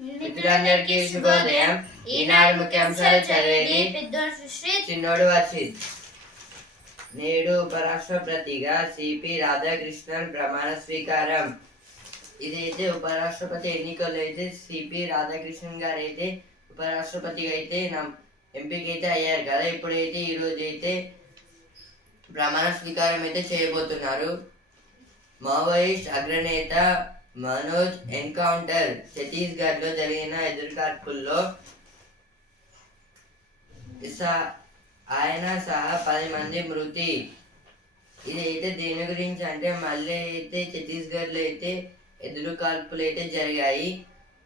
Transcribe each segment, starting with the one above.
మిత్రులందరికీ శుభోదయం. ఈనాడు ముఖ్యాంశాలు చదివేది చిన్నోడు వర్షిత్ నేడు ఉపరాష్ట్రపతిగా సిపి రాధాకృష్ణన్ ప్రమాణ స్వీకారం. ఇదైతే ఉపరాష్ట్రపతి ఎన్నికల్లో అయితే సిపి రాధాకృష్ణన్ గారు అయితే ఉపరాష్ట్రపతిగా అయితే నమ్ అయితే అయ్యారు కదా. ఇప్పుడైతే ఈరోజు అయితే ప్రమాణ స్వీకారం అయితే చేయబోతున్నారు. మావోయిస్ట్ అగ్రనేత మనోజ్ ఎన్కౌంటర్. ఛత్తీస్గఢ్లో జరిగిన ఎదురుకార్పుల్లో ఆయన సహా పది మంది మృతి. ఇది అయితే దేని గురించి అంటే మళ్ళీ అయితే ఛత్తీస్గఢ్లో అయితే ఎదురు కాల్పులు అయితే జరిగాయి.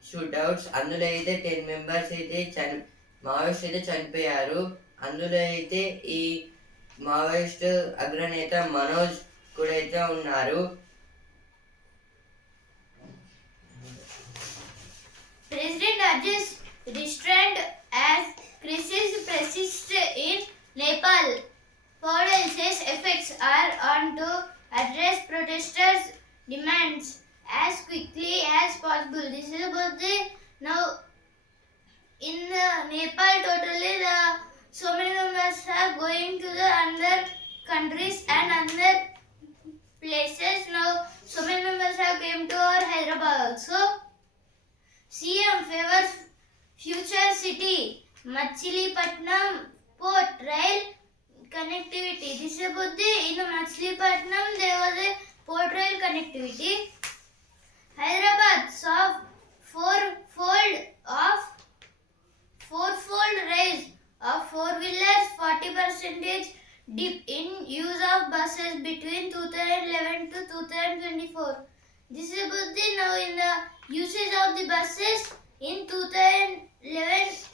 షూట్అవుట్స్ అందులో అయితే టెన్ మెంబర్స్ అయితే చని మావోయిస్ట్ అయితే చనిపోయారు. అందులో అయితే ఈ మావోయిస్ట్ అగ్రనేత మనోజ్ కూడా అయితే ఉన్నారు. President urges restraint as crisis persists in Nepal. Powell says efforts are on to address protesters' demands as quickly as possible. This is about the now in Nepal totally the so many members are going to the other countries and other places. Now so many members have came to our Hyderabad also. CM favour future city Machilipatnam port rail connectivity जिसे बोलते इन मछलीपट्टनम देवर port rail connectivity Hyderabad soft four fold of four fold rail of four wheelers 40 percentage dip in use of buses between 2011 to 2024 This is about the now in the usage of the buses. In 2011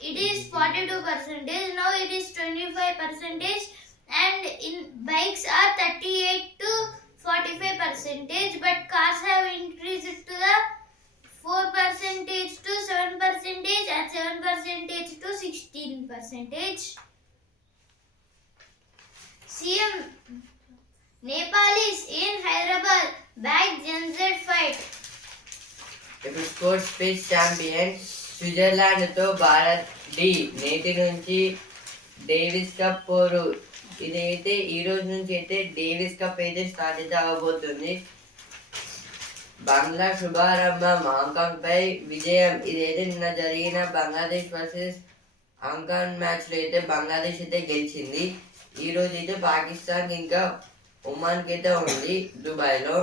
it is 42 percentage now it is 25 percentage and in bikes are 38 to 45 percentage but cars have increased to the 4 percentage to 7 percentage and 7 percentage to 16 percentage CM Nepalese in Hyderabad back Gen fight. ఇప్పుడు sports space champion స్విట్జర్లాండ్తో భారత్ డి నేటి నుంచి Davis cup పోరు. ఇదైతే ఈ రోజు నుంచి అయితే డేవిస్ కప్ అయితే స్టార్ట్ అయితే అవ్వబోతుంది బంగ్లా శుభారంభం హాంకాంగ్ పై విజయం. ఇదైతే నిన్న జరిగిన బంగ్లాదేశ్ వర్సెస్ హాంకాంగ్ మ్యాచ్లో అయితే బంగ్లాదేశ్ అయితే గెలిచింది. ఈరోజు అయితే పాకిస్తాన్ ఇంకా ఒమాన్కి ఉంది దుబాయ్లో.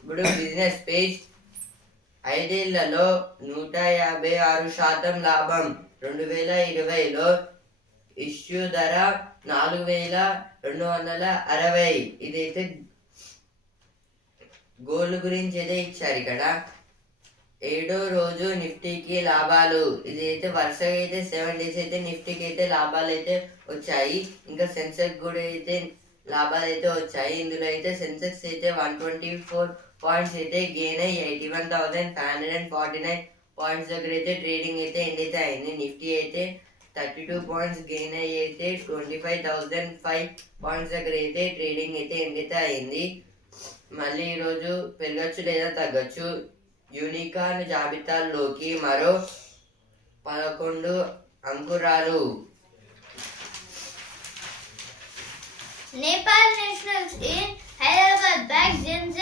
ఇప్పుడు బిజినెస్ పేజ్ ఐదేళ్ళలో నూట యాభై ఆరు శాతం లాభం. రెండు వేల ఇరవైలో ఇష్యూ ధర నాలుగు వేల రెండు వందల అరవై. ఇదైతే గోల్డ్ గురించి అయితే ఇచ్చారు ఇక్కడ. ఏడో రోజు నిఫ్టీకి లాభాలు. ఇది అయితే వరుసగా అయితే సెవెన్ డేస్ అయితే నిఫ్టీకి అయితే లాభాలు అయితే వచ్చాయి. ఇంకా సెన్సెక్స్ కూడా అయితే లాభాలు అయితే వచ్చాయి. ఇందులో అయితే సెన్సెక్స్ అయితే వన్ ట్వంటీ ఫోర్ పాయింట్స్ అయితే గెయిన్ అయ్యి eighty one thousand five hundred and forty nine points దగ్గర అయితే ట్రేడింగ్ అయితే ఎండ్ అయితే అయింది. నిఫ్టీ అయితే థర్టీ టూ పాయింట్స్ గెయిన్ అయ్యి అయితే twenty five thousand five points దగ్గర అయితే ట్రేడింగ్ అయితే ఎండ్ అయితే అయింది. మళ్ళీ ఈరోజు పెరగచ్చు లేదా తగ్గచ్చు. యూనికార్న్ జాబితాల్లోకి మరో పదకొండు అంకురాలు. Nepal nationals in Hyderabad back Gen Z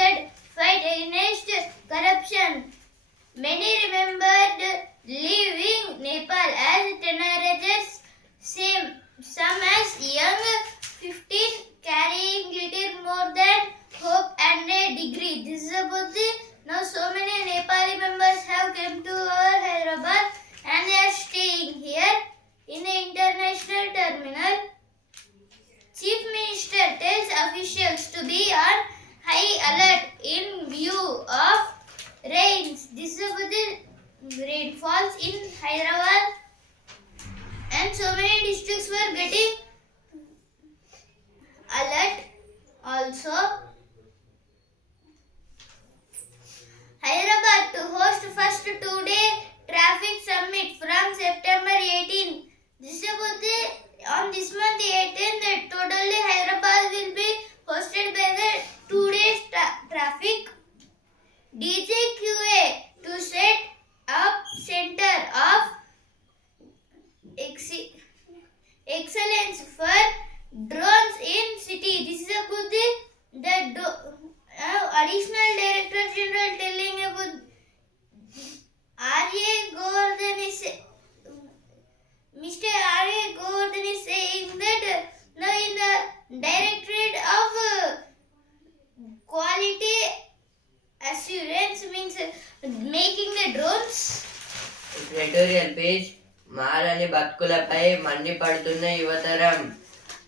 పై మండిపడుతున్న యువతరం.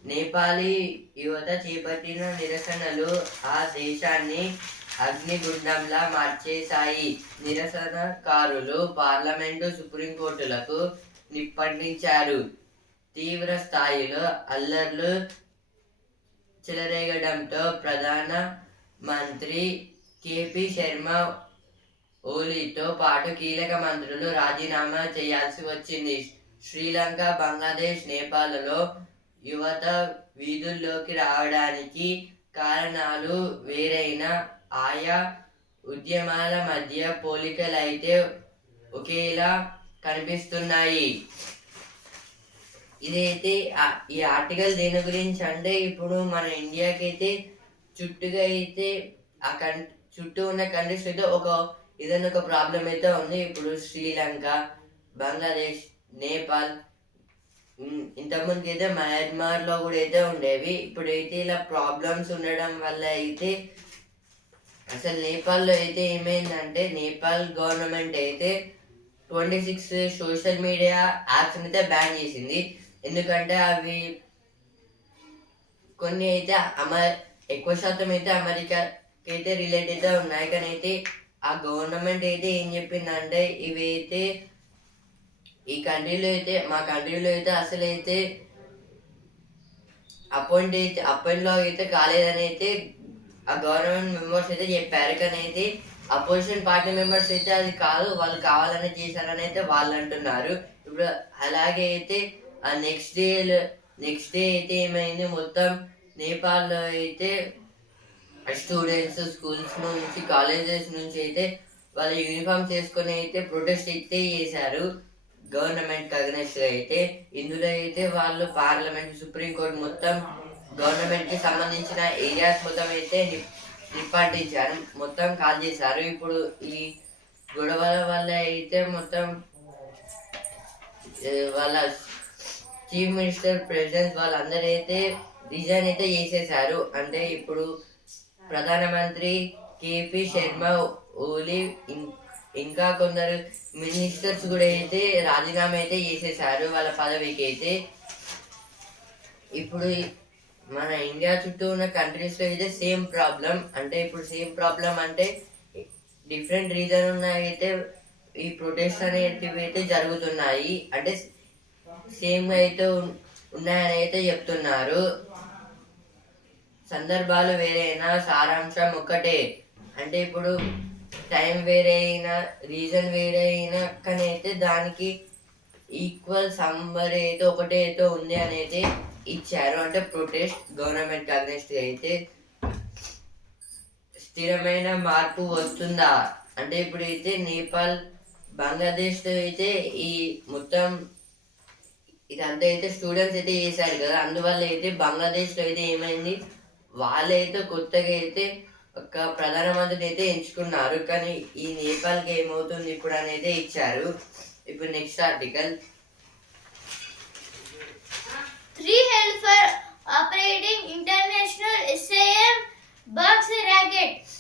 నేపాలీ యువత చేపట్టిన నిరసనలు ఆ దేశాన్ని అగ్నిగుండంలా మార్చేశాయి. నిరసనకారులు పార్లమెంటు సుప్రీంకోర్టులకు నిప్పంటించారు తీవ్ర స్థాయిలో అల్లర్లు చెలరేగడంతో ప్రధాన మంత్రి కేపీ శర్మ ఓలీతో పాటు కీలక మంత్రులు రాజీనామా చేయాల్సి వచ్చింది. శ్రీలంక బంగ్లాదేశ్ నేపాల్లో యువత వీధుల్లోకి రావడానికి కారణాలు వేరైన ఆయా ఉద్యమాల మధ్య పోలికలైతే ఒకేలా కనిపిస్తున్నాయి. ఇదైతే ఈ ఆర్టికల్ దేని గురించి అంటే ఇప్పుడు మన ఇండియాకి అయితే చుట్టుగా అయితే ఆ కన్ చుట్టూ ఉన్న కంట్రీస్ అయితే ఒక ఏదైనా ఒక ప్రాబ్లం అయితే ఉంది. ఇప్పుడు శ్రీలంక బంగ్లాదేశ్ నేపాల్. ఉమ్, ఇంతకుముందుకు అయితే మయన్మార్లో కూడా అయితే ఉండేవి. ఇప్పుడు అయితే ఇలా ప్రాబ్లమ్స్ ఉండడం వల్ల అయితే అసలు నేపాల్లో అయితే ఏమైందంటే నేపాల్ గవర్నమెంట్ అయితే twenty six social media apps అయితే బ్యాన్ చేసింది. ఎందుకంటే అవి కొన్ని అయితే అమ ఎక్కువ శాతం అయితే అమెరికాకి అయితే రిలేటెడ్ ఉన్నాయి. కానీ అయితే ఆ గవర్నమెంట్ అయితే ఏం చెప్పిందంటే ఇవి అయితే ఈ కంట్రీలో అయితే మా కంట్రీలో అయితే అసలు అయితే అపాయింట్ అయితే అపాయింట్లో అయితే కాలేదని అయితే ఆ గవర్నమెంట్ మెంబర్స్ అయితే చెప్పారు. కానీ అయితే అపోజిషన్ పార్టీ మెంబర్స్ అయితే అది కాదు వాళ్ళు కావాలని చేశారని అయితే వాళ్ళు అంటున్నారు. ఇప్పుడు అలాగే అయితే ఆ నెక్స్ట్ డే నెక్స్ట్ డే అయితే ఏమైంది? మొత్తం నేపాల్లో అయితే స్టూడెంట్స్ స్కూల్స్ నుంచి కాలేజెస్ నుంచి అయితే వాళ్ళ యూనిఫామ్స్ వేసుకొని అయితే ప్రొటెస్ట్ అయితే చేశారు. గవర్నమెంట్ అగ్నెస్ట్ అయితే ఇందులో అయితే వాళ్ళు పార్లమెంట్ సుప్రీంకోర్టు మొత్తం గవర్నమెంట్కి సంబంధించిన ఏరియాస్ మొత్తం అయితే నిప్పాటించారు మొత్తం కాల్ చేశారు. ఇప్పుడు ఈ గొడవల వల్ల అయితే మొత్తం వాళ్ళ చీఫ్ మినిస్టర్ ప్రెసిడెంట్ వాళ్ళందరూ అయితే రిజైన్ అయితే చేసేసారు అంటే ఇప్పుడు ప్రధానమంత్రి కేపీ శర్మ ఓలీ ఇంకా కొందరు మినిస్టర్స్ కూడా అయితే రాజీనామా అయితే చేసేసారు వాళ్ళ పదవికి అయితే. ఇప్పుడు మన ఇండియా చుట్టూ ఉన్న కంట్రీస్లో అయితే సేమ్ ప్రాబ్లం అంటే ఇప్పుడు సేమ్ ప్రాబ్లం అంటే డిఫరెంట్ రీజన్ ఉన్నాయి అయితే ఈ ప్రొటెస్ట్ అనేటివి అయితే జరుగుతున్నాయి. అంటే సేమ్ అయితే ఉన్నాయని అయితే చెప్తున్నారు. సందర్భాలు వేరైనా సారాంశం ఒక్కటే. అంటే ఇప్పుడు టైం వేరే అయినా రీజన్ వేరే అయినా కానీ అయితే దానికి ఈక్వల్ సంబర్ అయితే ఒకటే అయితే ఉంది అని అయితే ఇచ్చారు. అంటే ప్రొటెస్ట్ గవర్నమెంట్ అగ్నెస్ట్ అయితే స్థిరమైన మార్పు వస్తుందా? అంటే ఇప్పుడైతే నేపాల్ బంగ్లాదేశ్లో అయితే ఈ మొత్తం ఇదంతా అయితే స్టూడెంట్స్ అయితే చేశారు కదా. అందువల్ల అయితే బంగ్లాదేశ్లో అయితే ఏమైంది? వాళ్ళైతే కొత్తగా అయితే ప్రధానమంత్రిని అయితే ఎంచుకున్నారు. కానీ ఈ నేపాల్కి ఏమవుతుంది ఇప్పుడు అనేది ఇచ్చారు. ఇప్పుడు next article. Three help for operating international SAM box racket.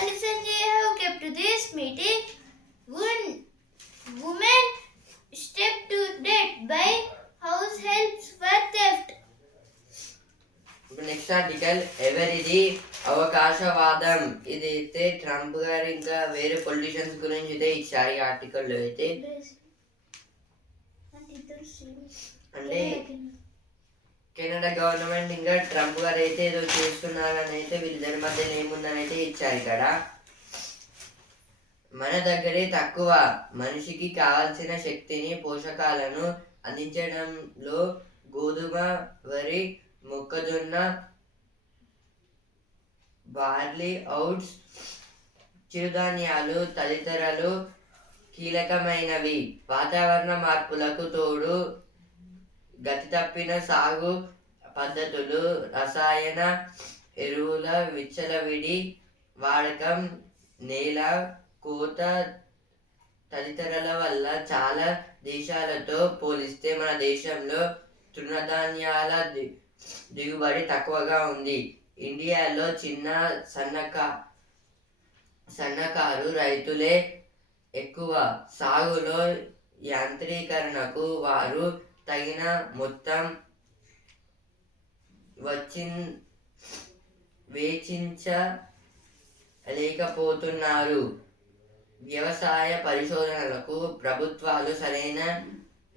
Minister Bandi Sanjay have kept this meeting. Women, women stepped to death by house helps for theft. ఇప్పుడు నెక్స్ట్ ఆర్టికల్ ఎవరిది అవకాశవాదం ఇది అయితే ట్రంప్ గారు ఇంకా వేరే పొలిటీషియన్స్ గురించి అయితే ఇచ్చారు ఈ ఆర్టికల్లో అయితే అంటే కెనడా గవర్నమెంట్ ఇంకా ట్రంప్ గారు అయితే ఏదో చేస్తున్నారని అయితే వీళ్ళిద్దరి మధ్యలో ఏముందని అయితే ఇచ్చారు ఇక్కడ. మన దగ్గరే తక్కువ మనిషికి కావాల్సిన శక్తిని పోషకాలను అందించడంలో గోధుమ వరి మొక్కజొన్న బార్లీ అవుట్స్ చిరుధాన్యాలు తదితరాలు కీలకమైనవి. వాతావరణ మార్పులకు తోడు గతి తప్పిన సాగు పద్ధతులు రసాయన ఎరువుల విచ్చలవిడి వాడకం నేల కోత తదితరాల వల్ల చాలా దేశాలతో పోలిస్తే మన దేశంలో తృణధాన్యాల ది- దిగుబడి తక్కువగా ఉంది. ఇండియాలో చిన్న సన్నక సన్నకారు రైతులే ఎక్కువ. సాగులో యాంత్రీకరణకు వారు తగిన మొత్తం వచ్చిన్ వేచించలేకపోతున్నారు. వ్యవసాయ పరిశోధనలకు ప్రభుత్వాలు సరైన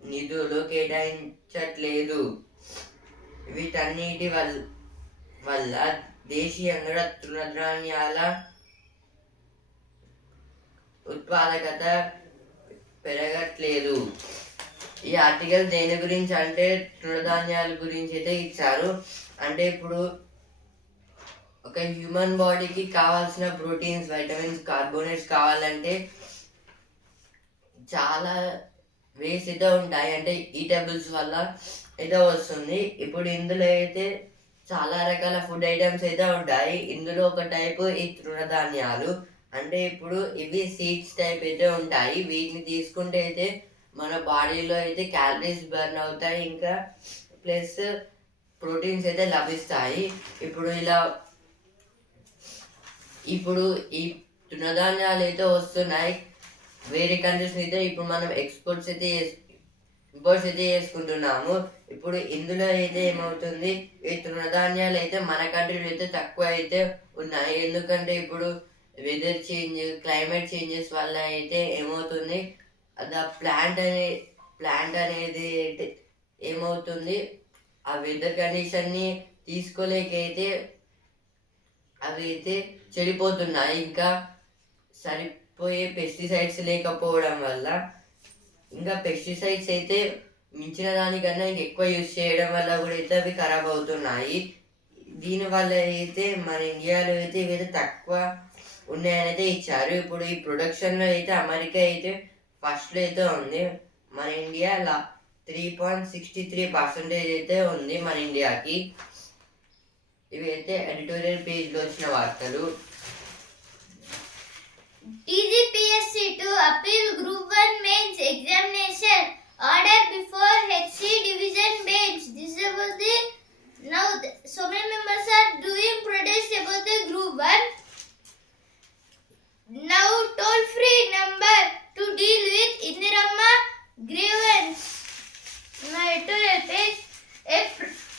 నిధులు కేటాయించట్లేదు. వీటన్నిటి వల్ వల్ల దేశీయంగా తృణధాన్యాల ఉత్పాదకత పెరగట్లేదు. ఈ ఆర్టికల్ దేని గురించి అంటే తృణధాన్యాల గురించి అయితే ఇచ్చారు. అంటే ఇప్పుడు ఒక హ్యూమన్ బాడీకి కావాల్సిన ప్రోటీన్స్ వైటమిన్స్ కార్బోనేట్స్ కావాలంటే చాలా వేస్ అయితే ఉంటాయి. అంటే ఈటబుల్స్ వల్ల అయితే వస్తుంది. ఇప్పుడు ఇందులో అయితే చాలా రకాల ఫుడ్ ఐటమ్స్ అయితే ఉంటాయి. ఇందులో ఒక టైపు ఈ తృణధాన్యాలు. అంటే ఇప్పుడు ఇవి సీడ్స్ టైప్ అయితే ఉంటాయి. వీటిని తీసుకుంటే అయితే మన బాడీలో అయితే క్యాలరీస్ బర్న్ అవుతాయి ఇంకా ప్లస్ ప్రోటీన్స్ అయితే లభిస్తాయి. ఇప్పుడు ఇలా ఇప్పుడు ఈ తృణధాన్యాలు అయితే వస్తున్నాయి. వేరే కంట్రీస్ అయితే ఇప్పుడు మనం ఎక్స్పోర్ట్స్ అయితే ఇంపోర్ట్స్ అయితే చేసుకుంటున్నాము. ఇప్పుడు ఇందులో అయితే ఏమవుతుంది? ఈ తృణధాన్యాలు అయితే మన కంట్రీలో అయితే తక్కువ అయితే ఉన్నాయి. ఎందుకంటే ఇప్పుడు వెదర్ చేంజ్ క్లైమేట్ చేంజెస్ వల్ల అయితే ఏమవుతుంది? అది ఆ ప్లాంట్ అనే ప్లాంట్ అనేది ఏమవుతుంది? ఆ వెదర్ కండిషన్ని తీసుకోలేకైతే అవి అయితే చెడిపోతున్నాయి. ఇంకా సరిపోయే పెస్టిసైడ్స్ లేకపోవడం వల్ల ఇంకా పెస్టిసైడ్స్ అయితే మించిన దానికన్నా ఇంకా ఎక్కువ యూజ్ చేయడం వల్ల కూడా అయితే అవి ఖరాబ్ అవుతున్నాయి. దీనివల్ల అయితే మన ఇండియాలో అయితే ఇవైతే తక్కువ ఉన్నాయని అయితే ఇచ్చారు. ఇప్పుడు ఈ ప్రొడక్షన్లో అయితే అమెరికా అయితే ఫస్ట్లో అయితే ఉంది మన India three point sixty three percentage అయితే ఉంది మన ఇండియాకి. ఇవి అయితే ఎడిటోరియల్ పేజ్లో వచ్చిన వార్తలు. DGPSC to appeal group one mains examination order before HC division bench this the now so members are doing protest about the group one now toll free number to deal with Indiramma grievance. Now, it will a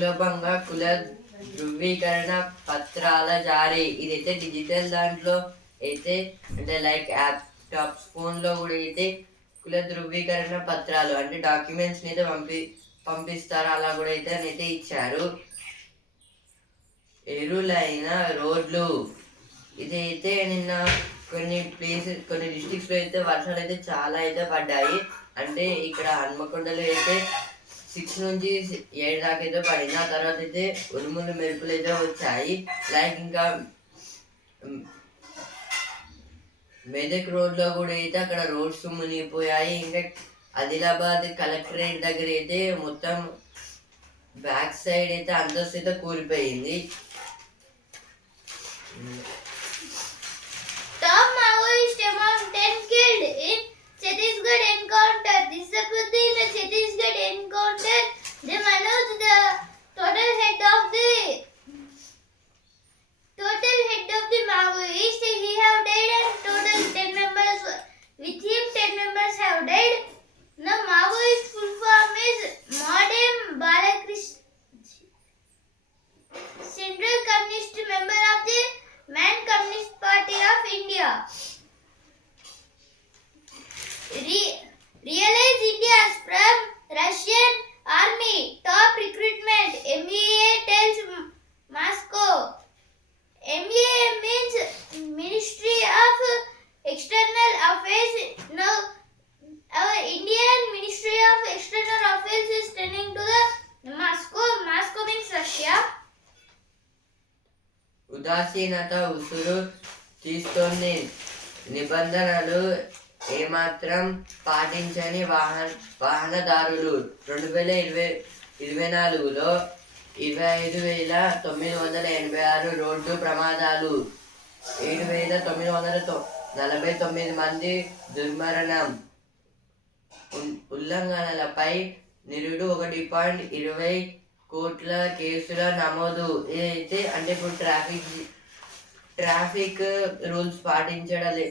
సులభంగా కుల ధృవీకరణ పత్రాల జారీ. ఇదైతే digital దాంట్లో అయితే అంటే like app top ఫోన్లో కూడా అయితే కుల ధృవీకరణ పత్రాలు అంటే డాక్యుమెంట్స్ని అయితే పంపి పంపిస్తారు. అలా కూడా అయితే అయితే ఇచ్చారు. ఎరువులైన రోడ్లు. ఇదైతే నిన్న కొన్ని ప్లేసెస్ కొన్ని డిస్ట్రిక్ట్స్లో అయితే వర్షాలు అయితే చాలా అయితే పడ్డాయి. అంటే ఇక్కడ హన్మకొండలో అయితే సిక్స్ నుంచి ఏడు దాకా అయితే పడింది. ఆ తర్వాత అయితే ఉరుములు మెరుపులు అయితే వచ్చాయి. లైక్ ఇంకా మెదక్ రోడ్లో కూడా అయితే అక్కడ రోడ్స్ మునిగిపోయాయి. ఇంకా ఆదిలాబాద్ కలెక్టరేట్ దగ్గర అయితే మొత్తం బ్యాక్ సైడ్ అయితే అంతస్తు అయితే కూలిపోయింది. Top Maoist among 10 killed in Chhattisgarh encounter. Disappointed in the Chhattisgarh encounter, they announced the total head of the total head of the Maoist. He have died and total 10 members with him 10 members have died. The Maoist full form is Modem Balakrishna. Central Communist member of the Man Communist Party of India. Re- realize India's from Russian army top recruitment. MEA tells M- Moscow. MEA means Ministry of External Affairs. Now, our Indian Ministry of External Affairs is turning to the Moscow. Moscow means Russia. ఉదాసీనత ఉసురు తీస్తోంది నిబంధనలు ఏమాత్రం పాటించని వాహన వాహనదారులు రెండు వేల ఇరవై ఇరవై నాలుగులో ఇరవై ఐదు వేల తొమ్మిది వందల ఎనభై ఆరు రోడ్డు ప్రమాదాలు. ఏడు వేల తొమ్మిది వందల నలభై తొమ్మిది మంది దుర్మరణం. ఉల్లంఘనలపై నిరుడు ఒకటి పాయింట్ ఇరవై కోట్ల కేసుల నమోదు. ఏదైతే అంటే ఇప్పుడు ట్రాఫిక్ ట్రాఫిక్ రూల్స్ పాటించడలే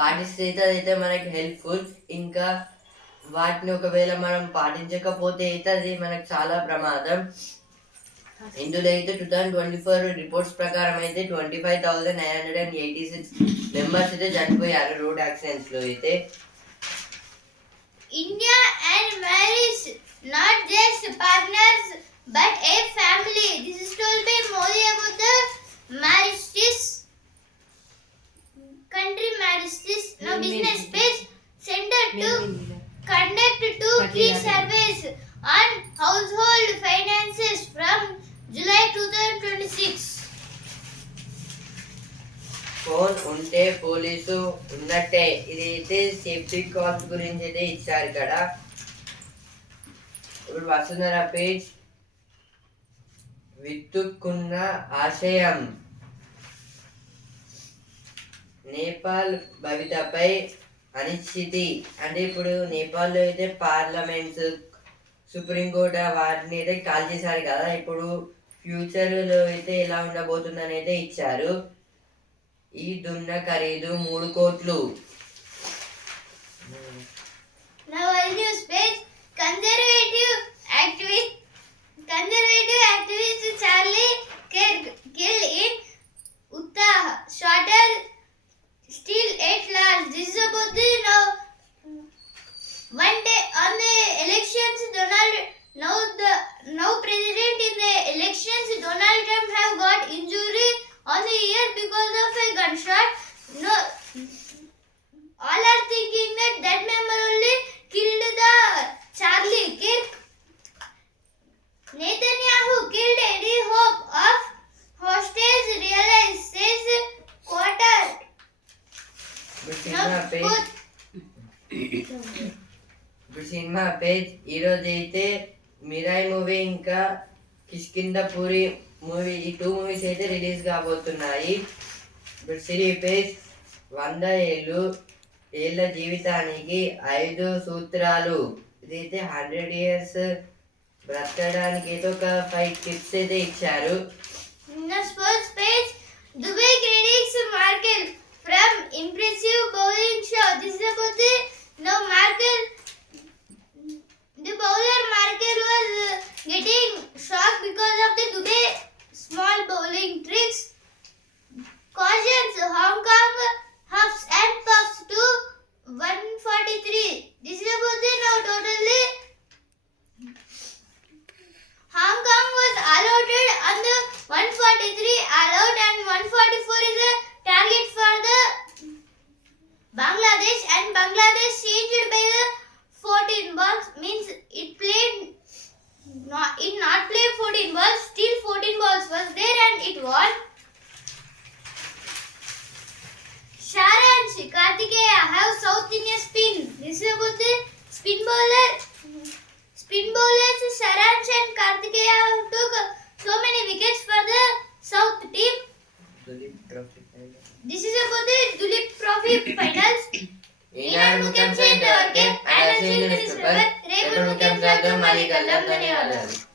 పాటిస్తే అయితే మనకి హెల్ప్ఫుల్. ఇంకా వాటిని ఒకవేళ మనం పాటించకపోతే అయితే అది మనకు చాలా ప్రమాదం. ఇందులో అయితే two thousand twenty four reports ప్రకారం అయితే twenty five thousand nine hundred and eighty six members అయితే చనిపోయారు రోడ్ యాక్సిడెంట్స్లో అయితే. India and marries not just partners safety calls గురించి అయితే ఇచ్చారు ఇక్కడ. ఇప్పుడు వసుంధర పేజ్. విత్తుకున్న ఆశయం. నేపాల్ భవితపై అనిశ్చితి. అంటే ఇప్పుడు నేపాల్లో అయితే పార్లమెంట్స్ సుప్రీంకోర్టు వాటిని అయితే కాల్ చేశారు కదా. ఇప్పుడు ఫ్యూచర్లో అయితే ఎలా ఉండబోతుందని అయితే ఇచ్చారు. ఈ దున్న ఖరీదు మూడు కోట్లు. Page conservative activist conservative activist Charlie Kirk killed in Utah shorter still at large. This is about the now one day on the elections Donald now the now president in the elections Donald Trump have got injury ఈరోజు అయితే Mirai movie ఇంకా Kishkindha puri movie ఈ two movies అయితే release కాబోతున్నాయి. ఇప్పుడు సిరి page వంద ఏళ్ళు ఏళ్ళ జీవితానికి ఐదు సూత్రాలు. ఇదైతే హండ్రెడ్ ఇయర్స్ బ్రతకడానికి అయితే ఒక ఫైవ్ టిప్స్ అయితే ఇచ్చారు. In the sports page, Dubai critics Markel from impressive bowling no This The bowler market was uh, getting shocked because of the Dubai small bowling tricks. Cautions Hong Kong huffs and puffs to 143. This is about the now totally. Hong Kong was allotted on the 143 allowed and 144 is a target for the Bangladesh and Bangladesh. ಇವಾಲ್ Sharan Kartikeya have South Indian spin. This is about the spin bowler. Spin bowlers Sharan and Kartikeya took so many wickets for the South team. This is about the Dulip Trophy finals. Inan Mukherjee and Orke, Alan Singh, Mrs. Robert, Raymond Mukherjee, Malik Allah, many others.